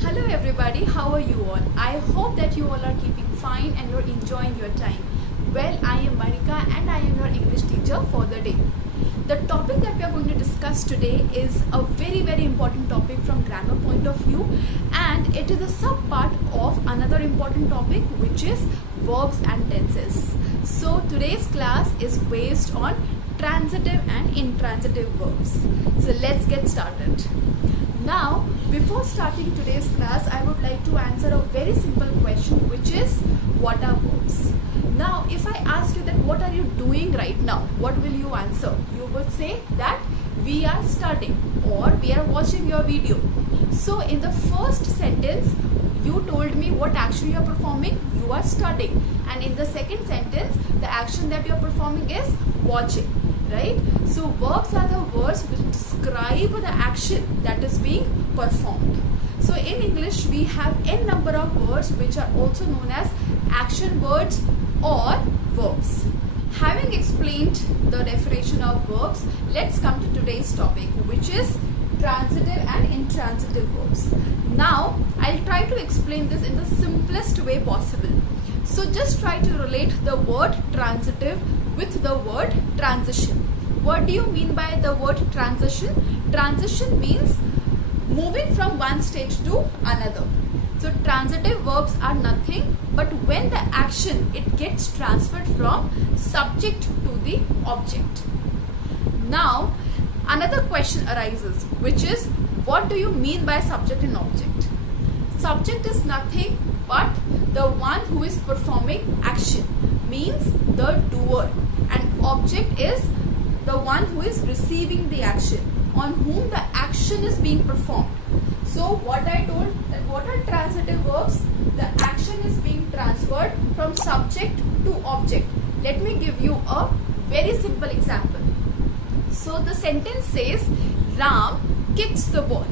Hello everybody, how are you all? I hope that you all are keeping fine and you're enjoying your time. Well, I am Marika and I am your English teacher for the day. The topic that we are going to discuss today is a very important topic from grammar point of view, and it is a sub part of another important topic, which is verbs and tenses. So today's class is based on transitive and intransitive verbs. So let's get started. Now, before starting today's class, I would like to answer a very simple question, which is, what are verbs? Now, if I ask you that what are you doing right now, what will you answer? You would say that we are studying or we are watching your video. So, in the first sentence, you told me what action you are performing, you are studying. And in the second sentence, the action that you are performing is watching. Right? So verbs are the words which describe the action that is being performed. So in English we have n number of words which are also known as action words or verbs. Having explained the definition of verbs, let's come to today's topic, which is transitive and intransitive verbs. Now I'll try to explain this in the simplest way possible. So just try to relate the word transitive with the word transition. What do you mean by the word transition? Transition means moving from one stage to another. So transitive verbs are nothing but when the action it gets transferred from subject to the object. Now another question arises, which is, what do you mean by subject and object? Subject is nothing but the one who is performing action, means the doer, and object is the one who is receiving the action, on whom the action is being performed. So what I told, that what are transitive verbs? The action is being transferred from subject to object. Let me give you a very simple example. So the sentence says, Ram kicks the ball.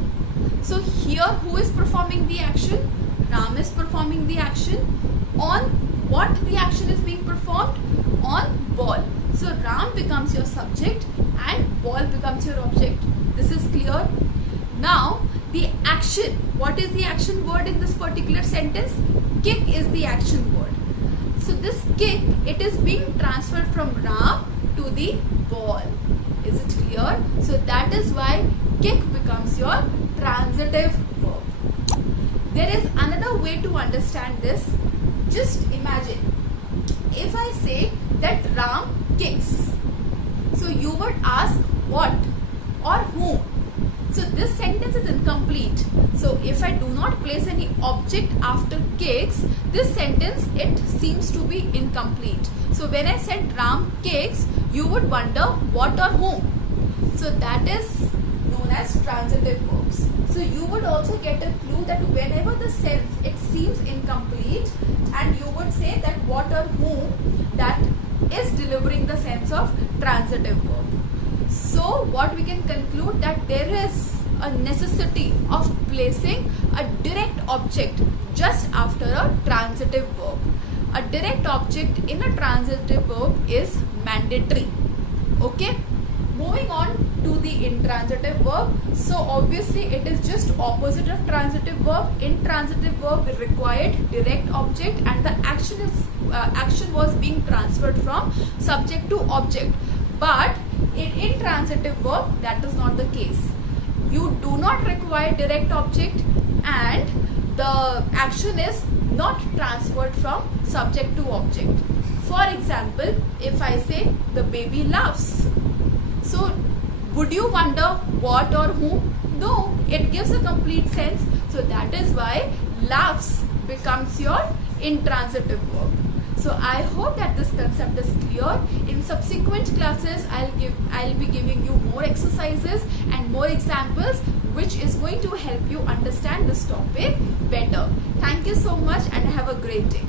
So here who is performing the action? Ram is performing the action. On what the action is being performed? On ball. So Ram becomes your subject and ball becomes your object. This is clear. Now the action. What is the action word in this particular sentence? Kick is the action word. So this kick, it is being transferred from Ram to the ball. Is it clear? So that is why kick becomes your transitive verb. There is another way to understand this. Just imagine, if I say that Ram kicks, so you would ask what or whom. So this sentence is incomplete. So if I do not place any object after kicks, this sentence it seems to be incomplete. So when I said Ram kicks, you would wonder what or whom. So that is known as transitive verbs. So you would also get a clue that whenever the sense it seems incomplete, and you would say that what or whom, that is delivering the sense of transitive verb. So what we can conclude, that there is a necessity of placing a direct object just after a transitive verb. A direct object in a transitive verb is mandatory. Okay? Moving on to the intransitive verb. So obviously it is just opposite of transitive verb. Intransitive verb required direct object and the action was being transferred from subject to object. But in intransitive verb, that is not the case. You do not require direct object and the action is not transferred from subject to object. For example, if I say the baby laughs, so would you wonder what or whom? No, it gives a complete sense. So that is why laughs becomes your intransitive verb. So I hope that this concept is clear. In subsequent classes, I'll be giving you more exercises and more examples, which is going to help you understand this topic better. Thank you so much and have a great day.